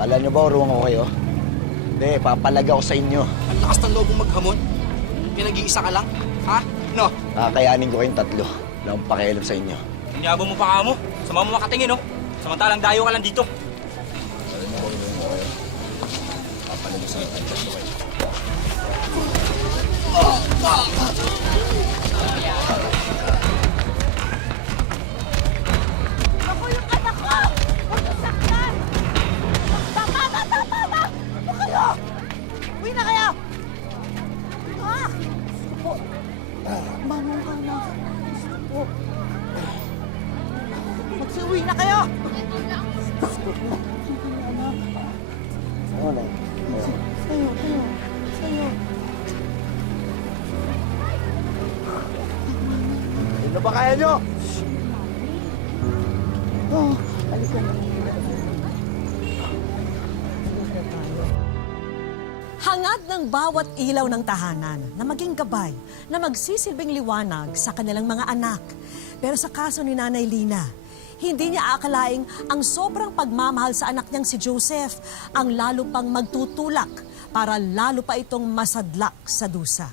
Kala nyo ba urungan ko kayo? Hindi, papalaga ko sa inyo. Ang lakas ng loob mong maghamon. Pinag-iisa ka lang, ha? No? Kakayanin ko kayong tatlo. Wala akong pakialam sa inyo. Inyabo mo pa ka mo. Sama mo makatingin, no? Samantalang dayo ka lang dito. Papalaga sa inyo tatlo kayo. Ako yung anak ko! Huwag yung saktan! Tama! Ano kayo? Uwi na kayo! Ah! Opo. Manong ka na. Opo. Magsiuwi na kayo! Ano na? Sa'yo. Ano ba kaya nyo? Oh, halika na. Hangad ng bawat ilaw ng tahanan na maging gabay na magsisilbing liwanag sa kanilang mga anak. Pero sa kaso ni Nanay Lina, hindi niya akalaing ang sobrang pagmamahal sa anak niyang si Joseph ang lalo pang magtutulak para lalo pa itong masadlak sa dusa.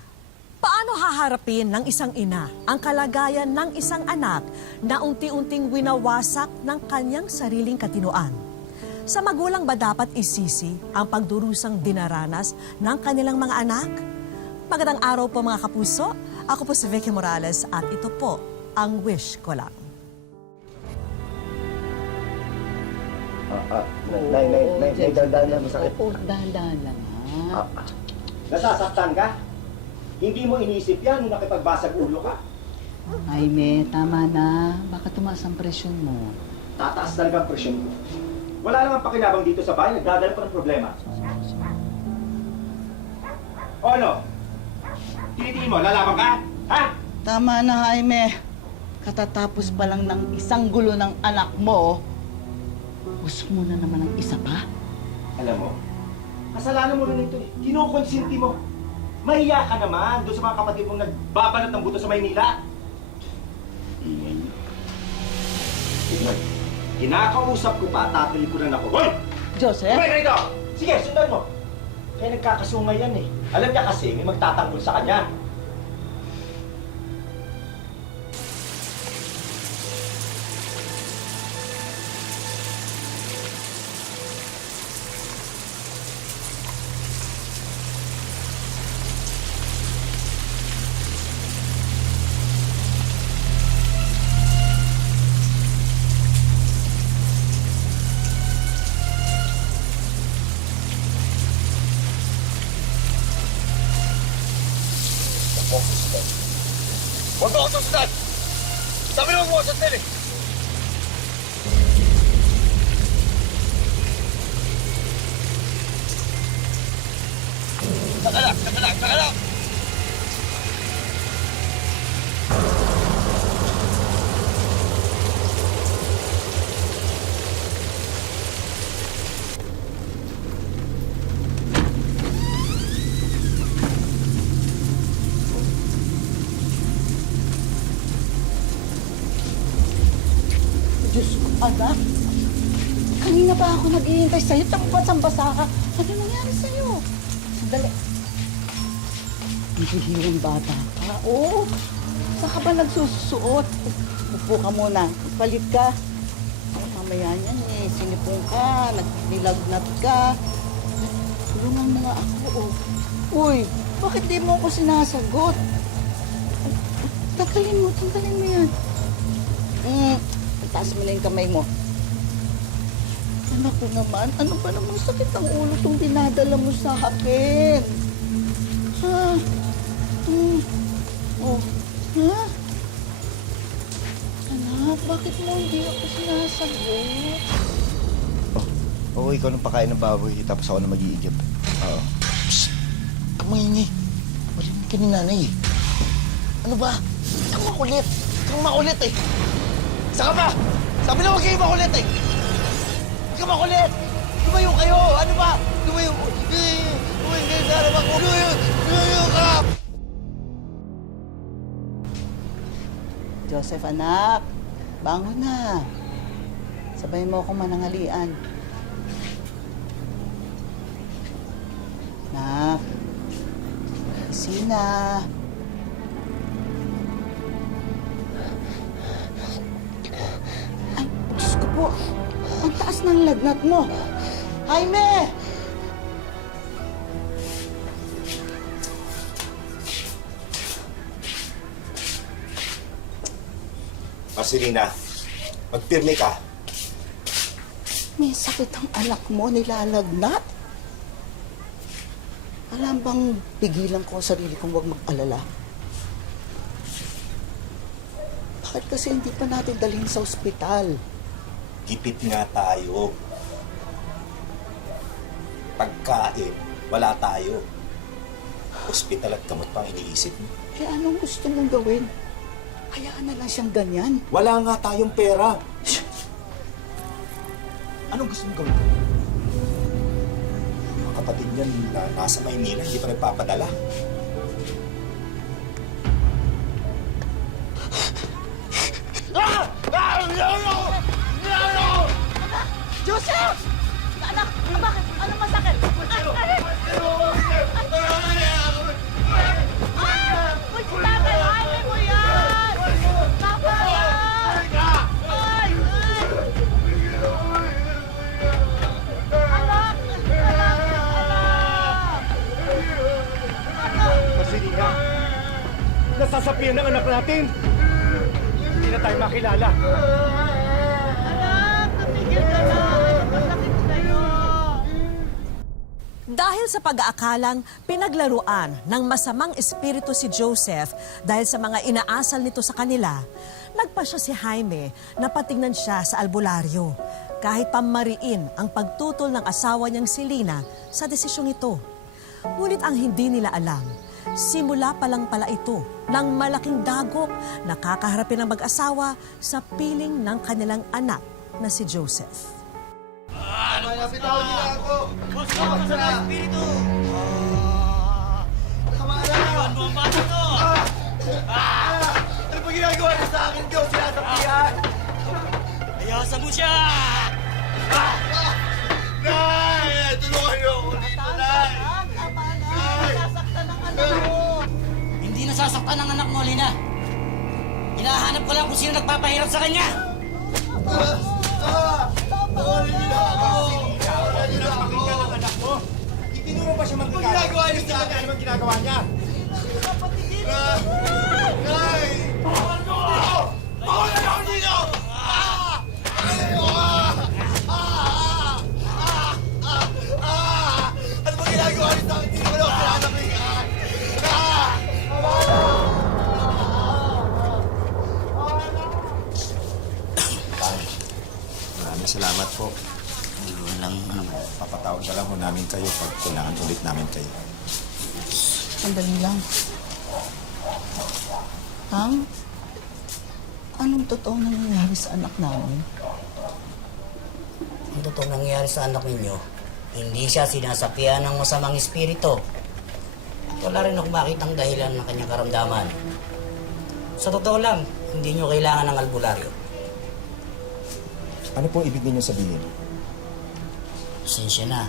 Paano haharapin ng isang ina ang kalagayan ng isang anak na unti-unting winawasak ng kanyang sariling katinoan? Sa magulang ba dapat isisi ang pagdurusang dinaranas ng kanilang mga anak? Magandang araw po mga kapuso. Ako po si Vicky Morales at ito po ang Wish Ko Lang. Nay, dahan-dahan lang, masakit. Oo, dahan-dahan lang, ha? Nasasaktan ka? Hindi mo inisip yan nung nakipagbasag ulo ka. Jaime, tama na. Baka tumaas ang presyon mo. Tataas talaga ang presyon ko. Wala namang pakinabang dito sa bahay, nagdadala pa ng problema. O ano? Tinitingin mo, lalaban ka? Ha? Tama na, Jaime. Katatapos pa lang ng isang gulo ng anak mo, gusto mo na naman ng isa pa? Alam mo, kasalanan mo rin ito eh. Kinukonsinti mo. Mahiya ka naman doon sa mga kapatid mong nagbabanat ng buto sa Maynila. Ingay niyo. Tignan, kinakausap ko pa, tatalikuran ako. Hoy! Joseph? Kumay ka rito! Sige, sundan mo. Kaya nagkakasungay yan eh. Alam niya kasi may magtatanggol sa kanya. Huwag ako susundan! Sabi naman mo ako susundan eh! Saka lang! Diyos ko, anak. Kanina pa ako nag-iintay sa'yo. Tambas-ambasa ka. Ano nangyari sa'yo? Sandali. Hihirang bata ka. Oo. Saan ka ba nagsusuot? Upo ka muna. Palit ka. Mamaya niyan eh. Sinipong ka. Nagnilagnat ka. Tulungan mo nga ako. Uy, bakit di mo ako sinasagot? Tanggalin mo yan. Taas mo na yung kamay mo. Anak ko naman, ano ba namang sakit ang ulo itong dinadala mo sa akin? Ha? Oh, ha? Anak, bakit mo hindi ako sinasagot? Oo, ikaw nang pakain ng baboy, tapos ako na mag-iigip. Oo. Psst! Kamahingi. Marinig ka ni nanay eh. Ano ba? Ikaw makulit. Ikaw makulit eh. Saka ba? Sabi na huwag kayo makulit eh. Ikaw makulit. Lumayo kayo. Ano ba? Lumayo. Lumayo kayo sa harap ako. Lumayo ka. Joseph, anak. Bangon na. Sabayin mo ako manangalian. Anak. Sina. Ay, Diyos ko po. Ang taas ng lagnat mo. Jaime! Marcelina, magpirme ka. May sakit ang anak mo, nilalagnat. Alam bang pigilan ko ang sarili kong huwag mag-alala? Bakit kasi hindi pa natin dalhin sa ospital? Gipit nga tayo. Pagkain, wala tayo. Ospital at gamot pang iniisip mo. Eh anong gusto mong gawin? Hayaan na lang siyang ganyan. Wala nga tayong pera. Anong gusto mong gawin? Mga kapatid niyan na nasa Maynila, hindi pa nagpapadala. Joseph! Anak, bakit? Ano masakit? Uy, tatay, ayaw mo yan! Tama yan! Ay! Anak! Marcelina, nasasapian ng anak natin. Hindi na tayo makilala. Anak, tumigil ka na! Masakit sa'yo! Dahil sa pag-aakalang pinaglaruan ng masamang espiritu si Joseph dahil sa mga inaasal nito sa kanila, nagpasya si Jaime na patingnan siya sa albularyo kahit pamariin ang pagtutol ng asawa niyang si Lina sa desisyong ito. Ngunit ang hindi nila alam, simula pa lang pala ito ng malaking dagok na kakaharapin ng mag-asawa sa piling ng kanilang anak na si Joseph. Ano pa ginagawa niyo sa akin, Diyos? Sinasapian! Ayasan mo siya! Nay! Tulungan niyo ako dito, Nay! Tama na! Nasasaktan ang anak mo! Hindi nasasaktan ang anak mo, Lina. Hinahanap ko lang kung sino nagpapahirap sa kanya. Itinuro ba siya magkakaroon? Ginagawa niyo sa akin! Ano ginagawa niya? Nay! Bawal mo ako! Bawal na ako dito! Ano ba ginagawa niyo sa akin? Hindi naman ako sinasabihan! Maraming salamat po. Papatawag na lang ho namin kayo pag kailangan ulit namin kayo. Sandali lang. Tang, anong totoo nangyayari sa anak namin? Ang totoong nangyayari sa anak ninyo, hindi siya sinasapian ng masamang espiritu. Wala rin akong makitang dahilan ng kanyang karamdaman. Sa totoo lang, hindi nyo kailangan ng albularyo. Ano po ibig ninyo sabihin? Pasensya na.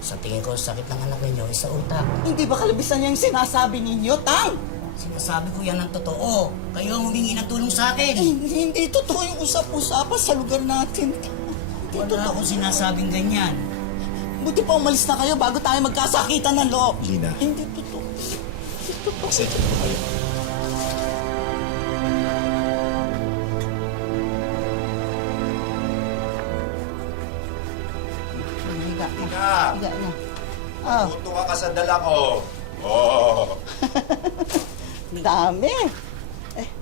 Sa tingin ko, sakit ng anak ninyo ay sa utak. Hindi ba kalabisan niya yung sinasabi ninyo, Tang? Sinasabi ko yan ng totoo. Kayo ang humingi ng tulong sa akin. Hindi totoo yung usap-usapan sa lugar natin. Hindi Wala totoo. akong sinasabing ganyan. Buti pa umalis na kayo bago tayo magkasakitan ng loob. Lina. Hindi totoo. Hindi totoo. Pasensya po kayo. Higa na. Lina! Higa na. Ah, Tutuwa ka sa dala ko. Oh. dami.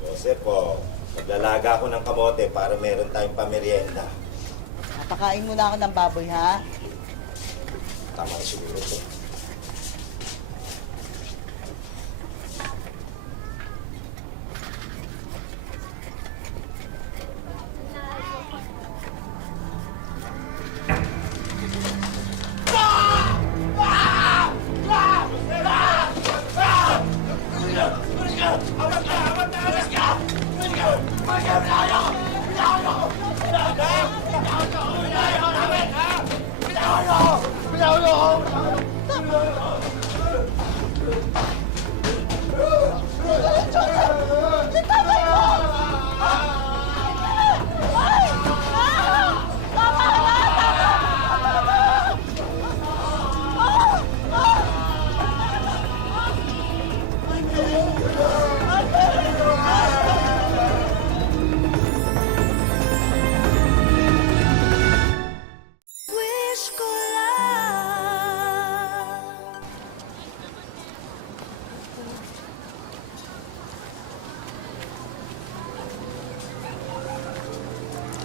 Joseph, oh. Maglalaga ako ng kamote para meron tayong pamerienda. Napakain muna ako ng baboy, ha? Tama na siguro ito.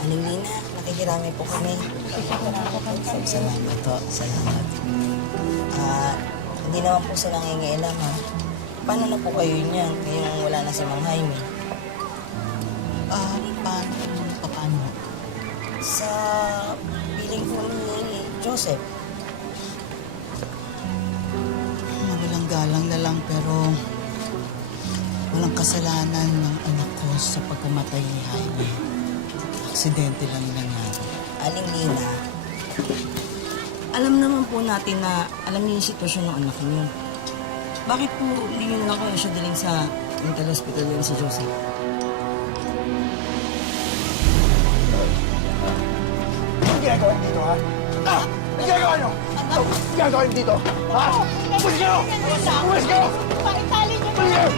Aling Lina, nakikirami po kami. Salamat po, salamat. Hindi naman po sa nangingialam ha. Paano na po kayo niyan ngayong wala na si Mang Jaime? Paano? Sa piling po ni Joseph. Mawalang galang na lang pero walang kasalanan ng anak ko sa pagkamatay ni Jaime. Aksidente lang nangyari. Aling Lina, alam naman po natin na alam niyo yung sitwasyon ng anak niyo. Bakit po hindi niyo na lang kayo siya daling sa mental hospital yan si Joseph? Anong ginagawa niyo dito, ha? Anong ginagawa niyo? Anong ginagawa niyo dito? Ha? Umalis kayo! Umalis kayo! Paitali niyo Umalis kayo!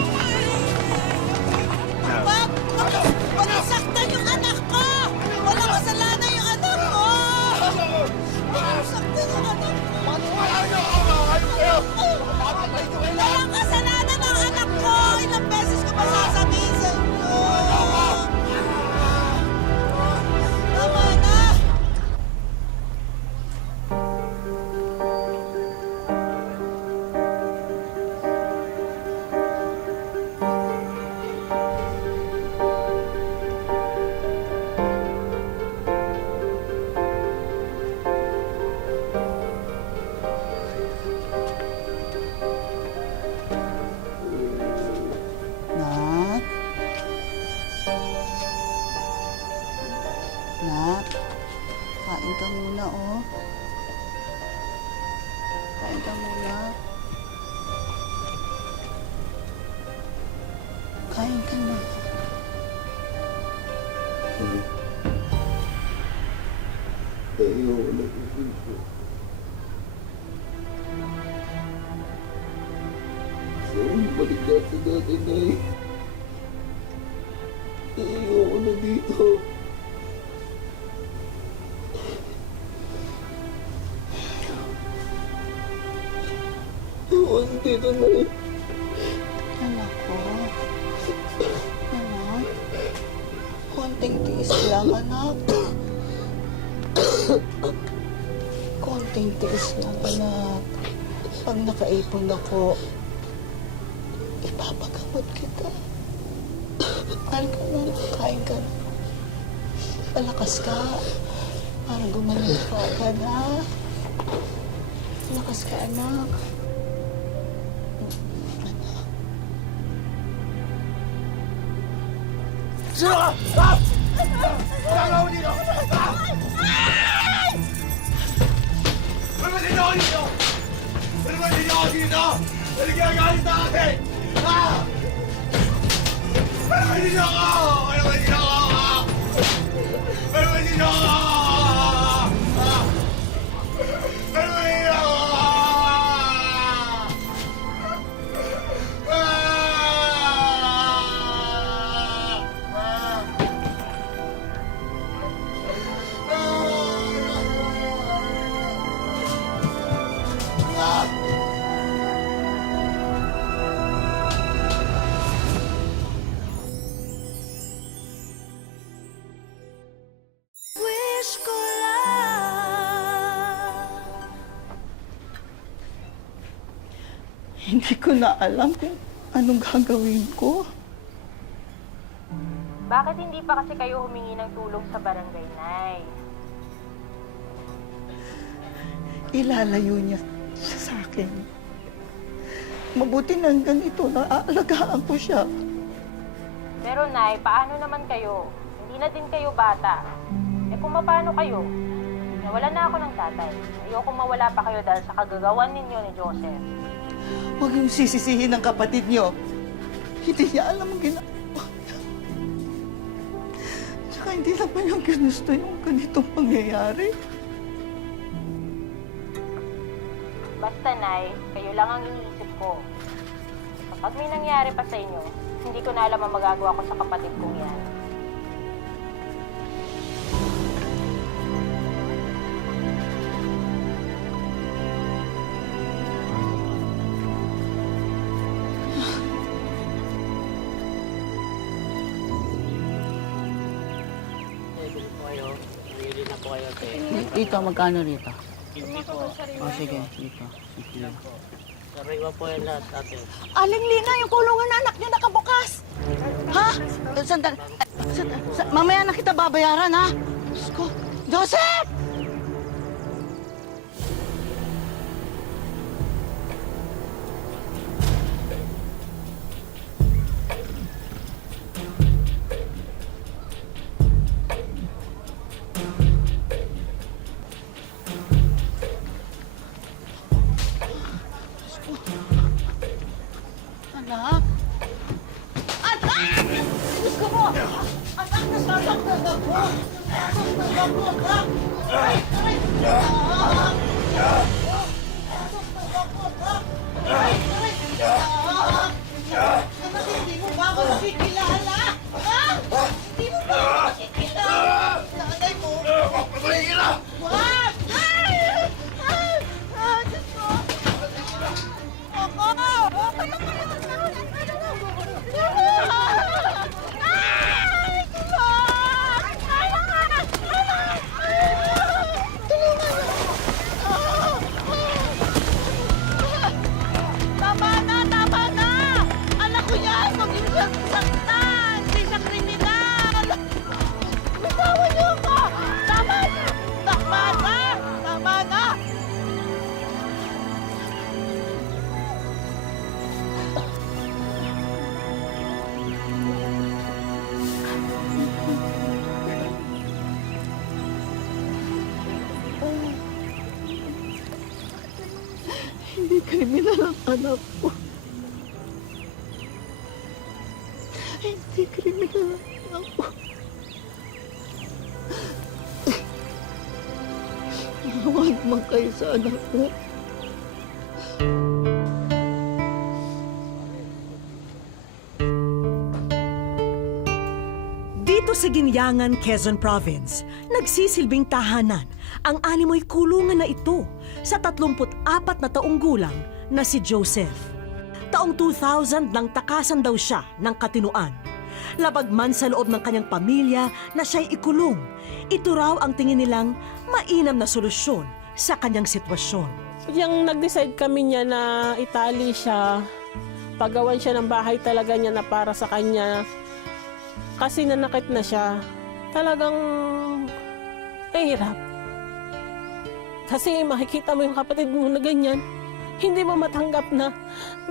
Wag nasaktan yung anak ko! Walang kasalanan yung anak ko! Wag nasaktan yung anak ko! Wala niyo ako! Ayun kayo! Walang kasalanan ng anak ko! Ilang beses ko pa sasabihin sa inyo! Tama na! Nak? Nak? Kain ka muna, oh. Kain ka muna. Kain ka na. Balik na sa dati, Nay. Ayoko na dito. Ayoko na dito, Nay. Anak ko. Anak. Konting tiis lang, anak. Konting tiis lang, anak. Pag nakaipon ako, ipapagamot kita. Mahal ka na, kain ka na. Malakas ka. Para gumaling ka agad, ha? Malakas ka, anak. Sino ka? Ha? Ginagawa mo dito? Ha? Ano ba dito ako dito? Ano ba dito ako dito? Ano ginagalit sa akin? Ha? Ano ba dito ako? Ano ba dito ako? Ano ba dito ako? Ha? Ano ba dito ako? Wish ko lang. Hindi ko na alam kung anong gagawin ko. Bakit hindi pa kasi kayo humingi ng tulong sa barangay, Nay? Ilalayo niya siya sa akin. Mabuti na ganito, naaalagaan ko siya. Pero Nay, paano naman kayo? Hindi na din kayo bata. Eh kung paano kayo? Nawalan na ako ng tatay. Ayoko mawala pa kayo dahil sa kagagawan ninyo ni Joseph. Huwag yung sisisihin ng kapatid niyo. Hindi niya alam ang ginagawa niya. Tsaka hindi naman yung ginusto yung ganitong pangyayari. Basta, Nay, kayo lang ang iniisip ko. Kapag may nangyari pa sa inyo, hindi ko na alam ang magagawa ko sa kapatid kong yan. Bili po kayo. kayo, te. Dito, magkano rito? Hindi po. O, sige, dito. Sige. Sariwa po yan lahat, ate. Aling Lina, yung kulungan na anak niya nakabukas. Ha? Sandali. Mamaya na kita babayaran, ha? Diyos ko. Joseph! Anak? Anak! Diyos ko mo! Anak, nasasaktan ako! Nasasaktan ako, anak! Aray! Aray! Anak! Nasasaktan ako, anak! Aray! Aray! Anak! Anak, hindi mo ba ako nakikilala? Ha? Hindi mo ba ako nakikilala? Nanay mo! Patuloy ka na! Wag! Ay! Ay! Ah, Diyos ko! Ako! Tama na! Anak ko yan! Huwag yung saktan! Hindi siya kriminal! Bitawan niyo ako! Tama na! Tama na! Hindi kriminal ang anak ko. Hindi kriminal ang anak ko. Huwag man kayo sa anak ko. Dito sa Ginyangan, Quezon Province, nagsisilbing tahanan ang animoy kulungan na ito sa 34 na taong gulang na si Joseph. Taong 2000 nang takasan daw siya ng katinuan. Labag man sa loob ng kanyang pamilya na siya'y ikulong, ito raw ang tingin nilang mainam na solusyon sa kanyang sitwasyon. Yung nag-decide kami niya na itali siya, pagawan siya ng bahay talaga niya na para sa kanya. Kasi nanakit na siya, talagang hirap. Kasi makikita mo yung kapatid mo na ganyan, hindi mo matanggap na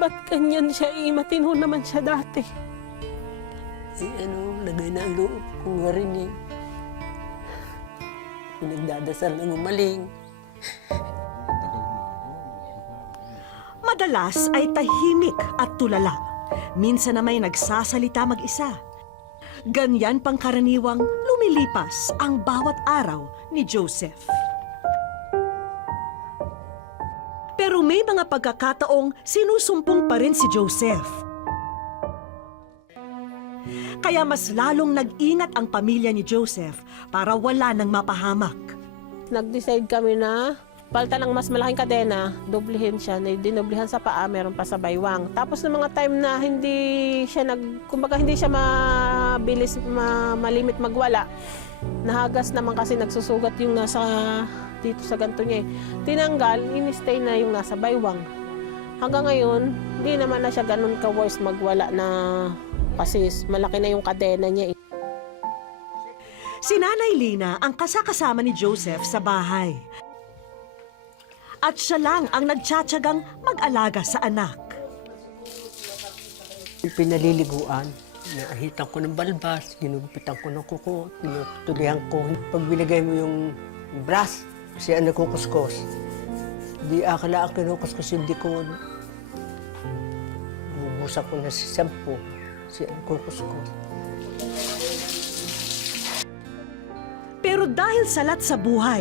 ba't ganyan siya, matino naman siya dati. Lagay na ang loob ko nga rin eh. Nagdadasal ng umaling. Madalas ay tahimik at tulala. Minsan na may nagsasalita mag-isa. Ganyan pang karaniwang lumilipas ang bawat araw ni Joseph. Pero may mga pagkakataong sinusumpong pa rin si Joseph. Kaya mas lalong nag-ingat ang pamilya ni Joseph para wala nang mapahamak. Nag-decide kami na palta ng mas malaking kadena, doblihin siya, dinoblihan sa paa, meron pa sa baywang. Tapos ng mga time na hindi siya kumbaga hindi siya mabilis, malimit magwala, nahagas naman kasi nagsusugat yung nasa dito sa ganto niya eh. Tinanggal, in-stay na yung nasa baywang. Hanggang ngayon, hindi naman na siya ganun ka-worse magwala na kasi malaki na yung kadena niya eh. Si Nanay Lina ang kasakasama ni Joseph sa bahay. At siya lang ang nagtsatsagang mag-alaga sa anak. Pinaliliguan, naahitan ko ng balbas, ginugupitan ko ng kuko, tinutulihan ko. Pag binigay mo yung brush, siya ang nagkukuskos. Di akala ang kinukuskos yung dikon. Bubusak ko na si shampoo, siya ang kukuskos. Pero dahil salat sa buhay,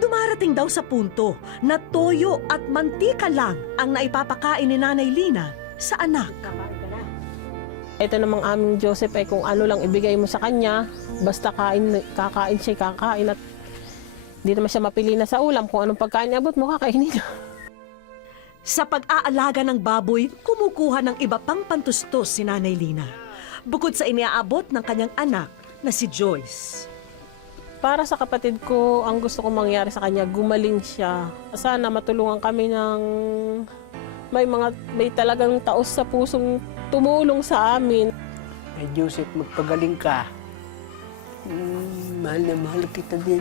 dumarating daw sa punto na toyo at mantika lang ang naipapakain ni Nanay Lina sa anak. Ito namang aming Joseph ay kung ano lang ibigay mo sa kanya, basta kakain siya, kakain at hindi naman siya mapili na sa ulam. Kung anong pagkain abot mo, kakainin niya. Sa pag-aalaga ng baboy, kumukuha ng iba pang pantustos si Nanay Lina. Bukod sa iniaabot ng kanyang anak na si Joyce. Para sa kapatid ko, ang gusto kong mangyari sa kanya, gumaling siya. Sana matulungan kami ng may talagang taos sa pusong tumulong sa amin. Ay, Joseph, magpagaling ka. Mahal na mahal kita din.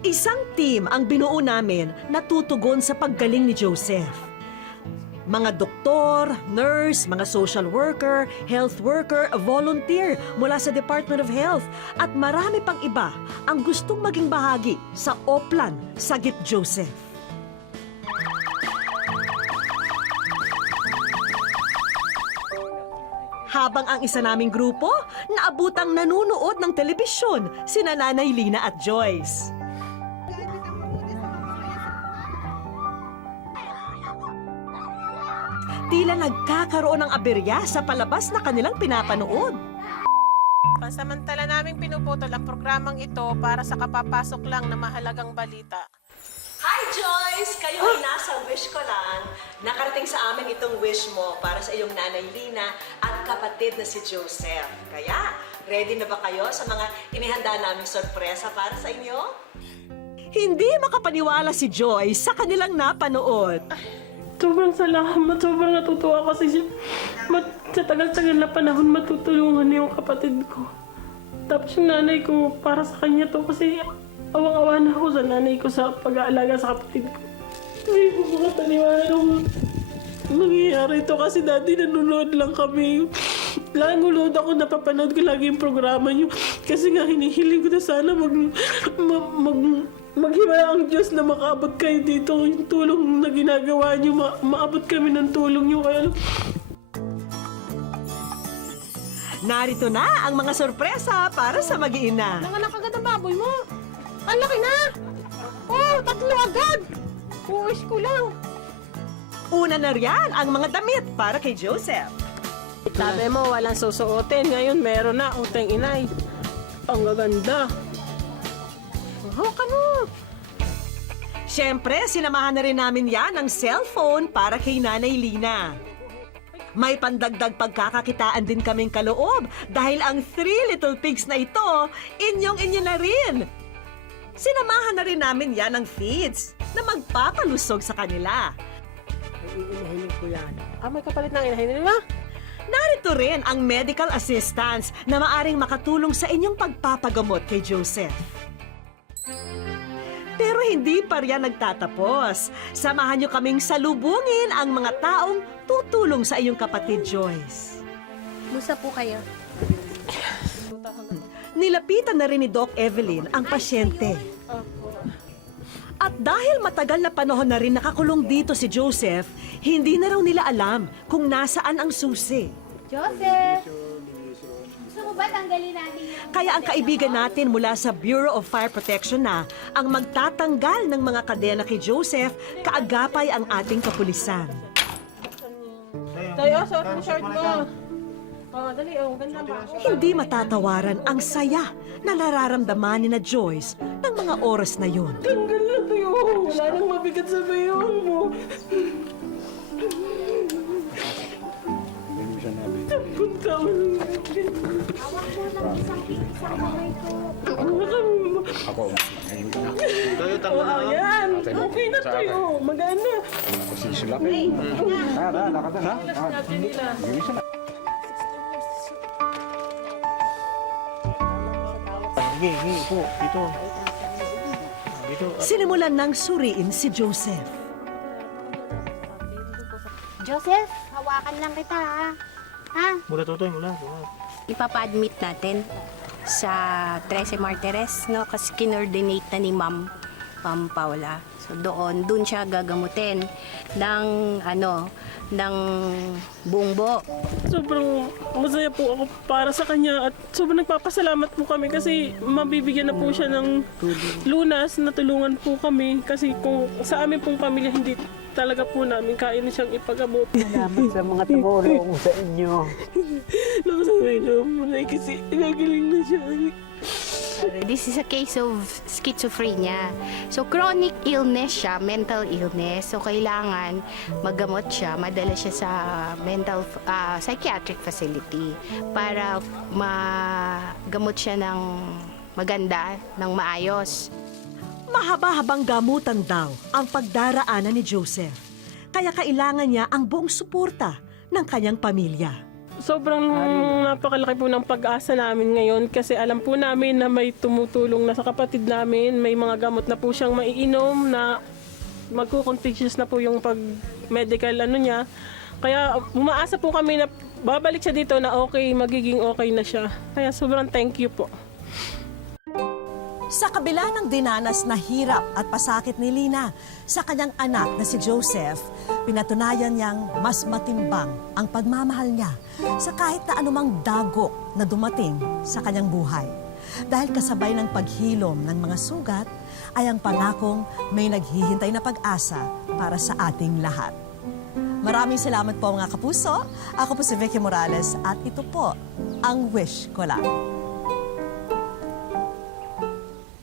Isang team ang binuo namin na tutugon sa paggaling ni Joseph. Mga doktor, nurse, mga social worker, health worker, volunteer mula sa Department of Health at marami pang iba ang gustong maging bahagi sa Oplan Sagip Joseph. Habang ang isa naming grupo, naabutang nanunood ng telebisyon, sina Nanay Lina at Joyce. Tila nagkakaroon ng aberya sa palabas na kanilang pinapanood. Pansamantala naming pinuputol ang programang ito para sa kapapasok lang na mahalagang balita. Hi Joyce! Kayo ay nasa wish ko lang. Nakarating sa amin itong wish mo para sa iyong Nanay Lina at kapatid na si Joseph. Kaya, ready na ba kayo sa mga inihanda naming sorpresa para sa inyo? Hindi makapaniwala si Joyce sa kanilang napanood. Sobrang salamat, sobrang natutuwa kasi sa tagal-tagal na panahon matutulungan niya yung kapatid ko. Tapos yung nanay ko, para sa kanya to kasi awang-awa na ako sa nanay ko sa pag-aalaga sa kapatid ko. Hindi ko makataniwala nung mangyayari ito kasi dati nanonood lang kami. Laging ulood ako, napapanood ko lagi yung programa niyo. Kasi nga hinihiling ko na sana maghimaya ang Diyos na makaabot kayo dito. Yung tulong na ginagawa niyo, maabot kami ng tulong niyo. Kaya Narito na ang mga sorpresa para sa mag-iina. nanganak agad ang baboy mo. Ang laki na! Oh, 3 agad! Uwis ko lang. Una na riyan ang mga damit para kay Joseph. Sabi mo, walang susuotin. Ngayon, meron na. Uteng inay. Ang gaganda. Hawakan mo. Siyempre, sinamahan na rin namin yan ng cellphone para kay Nanay Lina. May pandagdag pagkakakitaan din kaming kaloob dahil ang 3 little pigs na ito, inyong-inyo na rin. Sinamahan na rin namin yan ng feeds na magpapalusog sa kanila. Ay, inahinin ko yan. May kapalit ng inahin nila. Narito rin ang medical assistance na maaring makatulong sa inyong pagpapagamot kay Joseph. Pero hindi pa riyan nagtatapos. Samahan niyo kaming salubungin ang mga taong tutulong sa iyong kapatid Joyce. Musta po kayo? Nilapitan na rin ni Doc Evelyn ang pasyente. At dahil matagal na panahon na rin nakakulong dito si Joseph, hindi na raw nila alam kung nasaan ang susi. Joseph! Gusto mo ba tanggalin natin yung... Kaya ang kaibigan natin mula sa Bureau of Fire Protection na ang magtatanggal ng mga kadena kay Joseph, kaagapay ang ating kapulisan. Tayo, suot mo shirt mo. Dali, ganda ba? Hindi matatawaran ang saya na nararamdaman ni na Joyce ng mga oras na yun. Tanggal na tayo. Wala nang mabigat sa bayong mo. Punta mo. Tayo, tango na. Ayan. Okay na tayo. Magana. Sinimulan ng suriin si Joseph. Joseph, hawakan lang kita ha. Ha? Mula tutoy, mula. Ipapa-admit natin sa 13 Martires, no? Kasi kinordinate na ni Ma'am Paula. So doon siya gagamutin ng ng buong buo. Sobrang masaya po ako para sa kanya at sobrang nagpapasalamat po kami kasi mabibigyan na po siya ng lunas na tulungan po kami kasi kung sa amin pong pamilya hindi talaga po namin kaya na siyang ipagamot. Salamat sa mga tumulong sa inyo. Nakasabay na po na kasi nagaling na siya. This is a case of schizophrenia. So chronic illness siya, mental illness. So kailangan maggamot siya, madala siya sa mental psychiatric facility para magamot siya ng maganda, ng maayos. Mahaba-habang gamutan daw ang pagdaraanan ni Joseph. Kaya kailangan niya ang buong suporta ng kanyang pamilya. Sobrang napakalaki po ng pag-asa namin ngayon kasi alam po namin na may tumutulong na sa kapatid namin. May mga gamot na po siyang maiinom na magkukontagious na po yung pag-medical niya. Kaya umaasa po kami na babalik siya dito na okay, magiging okay na siya. Kaya sobrang thank you po. Sa kabila ng dinanas na hirap at pasakit ni Lina sa kanyang anak na si Joseph, pinatunayan niyang mas matimbang ang pagmamahal niya sa kahit na anumang dagok na dumating sa kanyang buhay. Dahil kasabay ng paghilom ng mga sugat ay ang pangakong may naghihintay na pag-asa para sa ating lahat. Maraming salamat po mga kapuso. Ako po si Vicky Morales at ito po ang Wish Ko Lang.